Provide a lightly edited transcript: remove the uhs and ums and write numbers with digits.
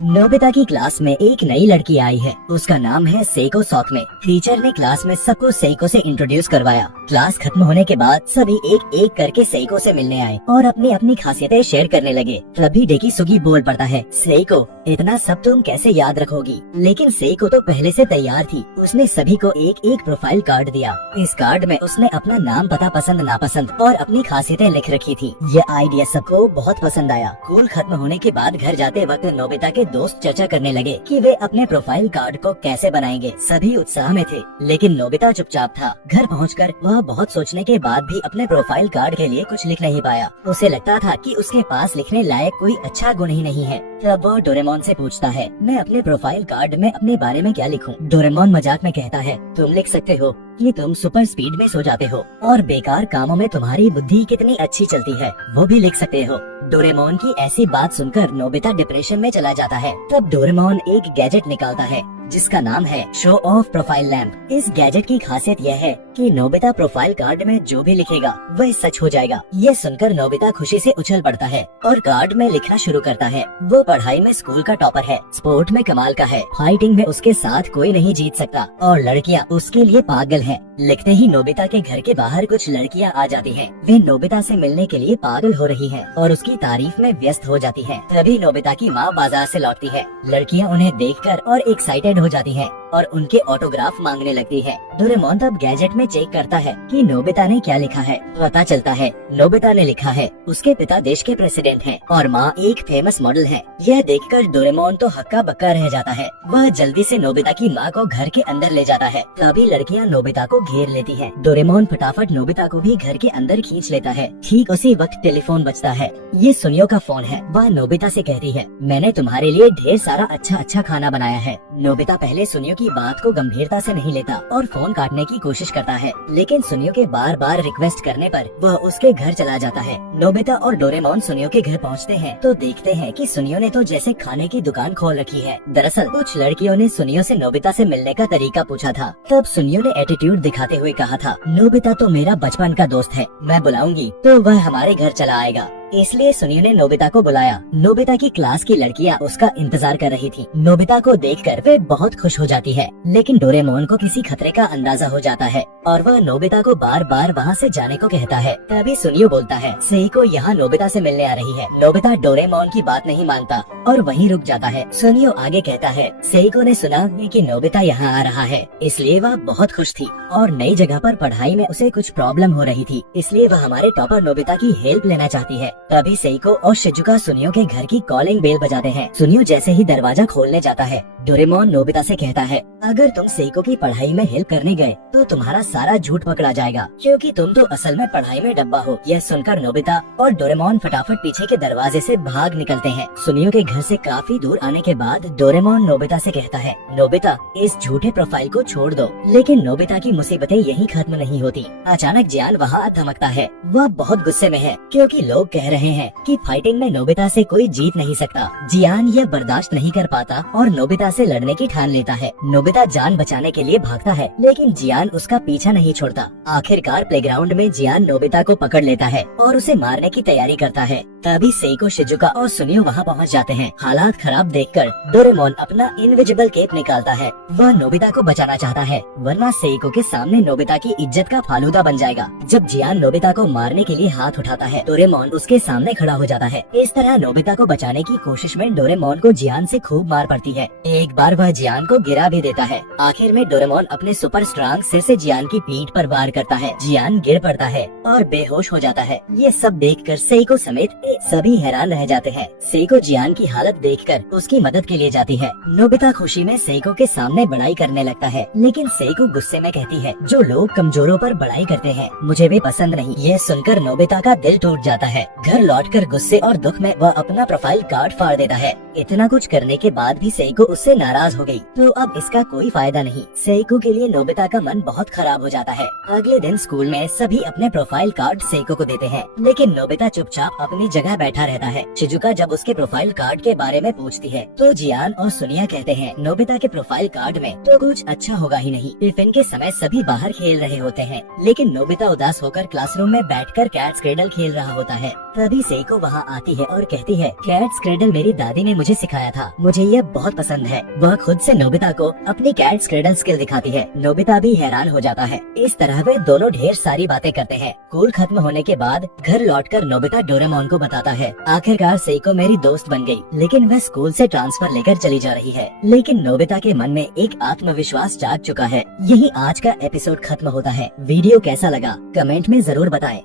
Nobita की class में एक नई लड़की आई है। उसका नाम है सेइको सॉकमे। टीचर ने क्लास में सबको सेइको से इंट्रोड्यूस करवाया। क्लास खत्म होने के बाद सभी एक एक करके सेइको से मिलने आए और अपनी अपनी खासियतें शेयर करने लगे। तभी डेकिसुगी बोल पड़ता है, सेइको इतना सब तुम कैसे याद रखोगी? लेकिन सेइको तो पहले से तैयार थी। उसने सभी को एक एक प्रोफाइल कार्ड दिया। इस कार्ड में उसने अपना नाम, पता, पसंद नापसंद और अपनी खासियतें लिख रखी थी। ये आइडिया सबको बहुत पसंद आया। स्कूल खत्म होने के बाद घर जाते वक्त नोबिता के दोस्त चर्चा करने लगे कि वे अपने प्रोफाइल कार्ड को कैसे बनाएंगे। सभी उत्साह में थे, लेकिन नोबिता चुपचाप था। घर पहुंचकर वह बहुत सोचने के बाद भी अपने प्रोफाइल कार्ड के लिए कुछ लिख नहीं पाया। उसे लगता था कि उसके पास लिखने लायक कोई अच्छा गुण ही नहीं है। तब वह डोरेमोन से पूछता है, मैं अपने प्रोफाइल कार्ड में अपने बारे में क्या लिखूं? डोरेमोन मजाक में कहता है, तुम लिख सकते हो कि तुम सुपर स्पीड में सो जाते हो और बेकार कामों में तुम्हारी बुद्धि कितनी अच्छी चलती है, वो भी लिख सकते हो। डोरेमोन की ऐसी बात सुनकर नोबिता डिप्रेशन में चला जाता है। तब डोरेमोन एक गैजेट निकालता है जिसका नाम है शो ऑफ प्रोफाइल लैम्प। इस गैजेट की खासियत यह है कि नोबिता प्रोफाइल कार्ड में जो भी लिखेगा वह सच हो जाएगा। ये सुनकर नोबिता खुशी से उछल पड़ता है और कार्ड में लिखना शुरू करता है। वो पढ़ाई में स्कूल का टॉपर है, स्पोर्ट में कमाल का है, फाइटिंग में उसके साथ कोई नहीं जीत सकता और लड़कियां उसके लिए पागल हैं। लिखते ही नोबिता के घर के बाहर कुछ लड़कियां आ जाती हैं। वे नोबिता से मिलने के लिए पागल हो रही हैं और उसकी तारीफ में व्यस्त हो जाती हैं। तभी नोबिता की माँ बाजार से लौटती है। लड़कियां उन्हें देखकर और एक्साइटेड हो जाती हैं और उनके ऑटोग्राफ मांगने लगती है। डोरेमोन तब गैजेट में चेक करता है कि नोबिता ने क्या लिखा है। पता चलता है नोबिता ने लिखा है उसके पिता देश के प्रेसिडेंट हैं और माँ एक फेमस मॉडल है। यह देखकर डोरेमोन तो हक्का बक्का रह जाता है। वह जल्दी से नोबिता की माँ को घर के अंदर ले जाता है। तभी लड़कियाँ नोबिता को घेर लेती हैं। डोरेमोन फटाफट नोबिता को भी घर के अंदर खींच लेता है। ठीक उसी वक्त टेलीफोन बजता है। ये सुनियो का फोन है। वह नोबिता से कहती है, मैंने तुम्हारे लिए ढेर सारा अच्छा खाना बनाया है। नोबिता पहले सुनियो की बात को गंभीरता से नहीं लेता और फोन काटने की कोशिश करता है, लेकिन सुनियो के बार बार रिक्वेस्ट करने पर वह उसके घर चला जाता है। नोबिता और डोरेमोन सुनियो के घर पहुंचते हैं तो देखते हैं कि सुनियो ने तो जैसे खाने की दुकान खोल रखी है। दरअसल कुछ लड़कियों ने सुनियो से नोबिता से मिलने का तरीका पूछा था। तब सुनियो ने एटीट्यूड दिखाते हुए कहा था, नोबिता तो मेरा बचपन का दोस्त है, मैं बुलाऊंगी तो वह हमारे घर चला आएगा। इसलिए सुनियो ने नोबिता को बुलाया। नोबिता की क्लास की लड़कियां उसका इंतजार कर रही थी। नोबिता को देखकर वे बहुत खुश हो जाती है, लेकिन डोरेमोन को किसी खतरे का अंदाजा हो जाता है और वह नोबिता को बार बार वहाँ से जाने को कहता है। तभी सुनियो बोलता है, सेइको यहाँ नोबिता से मिलने आ रही है। नोबिता डोरेमोन की बात नहीं मानता और वहीं रुक जाता है। सुनियो आगे कहता है, सेइको ने सुना कि नोबिता यहाँ आ रहा है, इसलिए वह बहुत खुश थी और नई जगह पर पढ़ाई में उसे कुछ प्रॉब्लम हो रही थी, इसलिए वह हमारे टॉपर नोबिता की हेल्प लेना चाहती है। तभी सेइको और शिजुका सुनियो के घर की कॉलिंग बेल बजाते हैं। सुनियो जैसे ही दरवाजा खोलने जाता है, डोरेमोन नोबिता से कहता है, अगर तुम सेइको की पढ़ाई में हेल्प करने गए तो तुम्हारा सारा झूठ पकड़ा जाएगा, क्योंकि तुम तो असल में पढ़ाई में डब्बा हो। यह सुनकर नोबिता और डोरेमोन फटाफट पीछे के दरवाजे से भाग निकलते हैं। सुनियो के घर से काफी दूर आने के बाद डोरेमोन नोबिता से कहता है, नोबिता इस झूठे प्रोफाइल को छोड़ दो। लेकिन नोबिता की मुसीबतें यहीं खत्म नहीं होती। अचानक जियान वहाँ धमकता है। वह बहुत गुस्से में है क्योंकि लोग कह रहे हैं कि फाइटिंग में नोबिता से कोई जीत नहीं सकता। जियान यह बर्दाश्त नहीं कर पाता और नोबिता से लड़ने की ठान लेता है। नोबिता जान बचाने के लिए भागता है, लेकिन जियान उसका पीछा नहीं छोड़ता। आखिरकार प्लेग्राउंड में जियान नोबिता को पकड़ लेता है और उसे मारने की तैयारी करता है। तभी सेइको, शिजुका और सुनियो वहाँ पहुँच जाते हैं। हालात खराब देखकर डोरेमोन अपना इनविजिबल केप निकालता है। वह नोबिता को बचाना चाहता है, वरना सेइको के सामने नोबिता की इज्जत का फालूदा बन जाएगा। जब जियान नोबिता को मारने के लिए हाथ उठाता है, डोरेमोन उसके सामने खड़ा हो जाता है। इस तरह नोबिता को बचाने की कोशिश में डोरेमोन को जियान से खूब मार पड़ती है। एक बार वह जियान को गिरा भी देता है। आखिर में डोरेमोन अपने सुपर स्ट्रांग सिर से जियान की पीठ पर वार करता है। जियान गिर पड़ता है और बेहोश हो जाता है। ये सब देखकर सेइको समेत सभी हैरान रह जाते हैं। सेइको जियान की हालत देखकर उसकी मदद के लिए जाती है। नोबिता खुशी में सेइको के सामने बड़ाई करने लगता है, लेकिन सेइको गुस्से में कहती है, जो लोग कमजोरों पर बड़ाई करते हैं मुझे भी पसंद नहीं। ये सुनकर नोबिता का दिल टूट जाता है। घर लौटकर गुस्से और दुख में वह अपना प्रोफाइल कार्ड फाड़ देता है। इतना कुछ करने के बाद भी सेइको उससे नाराज हो गई, तो अब इसका कोई फायदा नहीं। सेइको के लिए नोबिता का मन बहुत खराब हो जाता है। अगले दिन स्कूल में सभी अपने प्रोफाइल कार्ड सेइको को देते हैं, लेकिन नोबिता चुपचाप अपनी जगह बैठा रहता है। शिजुका जब उसके प्रोफाइल कार्ड के बारे में पूछती है तो जियान और सुनिया कहते हैं नोबिता के प्रोफाइल कार्ड में तो कुछ अच्छा होगा ही नहीं। टिफिन के समय सभी बाहर खेल रहे होते हैं, लेकिन नोबिता उदास होकर क्लासरूम में बैठकर कैट्स क्रेडल खेल रहा होता है। तभी सेइको वहाँ आती है और कहती है कैट्स क्रेडल मेरी दादी ने मुझे सिखाया था, मुझे यह बहुत पसंद है। वह खुद से नोबिता को अपनी कैट्स क्रेडल स्किल दिखाती है। नोबिता भी हैरान हो जाता है। इस तरह वे दोनों ढेर सारी बातें करते हैं। स्कूल खत्म होने के बाद घर लौटकर नोबिता डोरेमोन को बताता है आखिरकार सेइको मेरी दोस्त बन गई, लेकिन वह स्कूल से ट्रांसफर लेकर चली जा रही है। लेकिन नोबिता के मन में एक आत्मविश्वास जाग चुका है। यही आज का एपिसोड खत्म होता है। वीडियो कैसा लगा कमेंट में जरूर बताएं।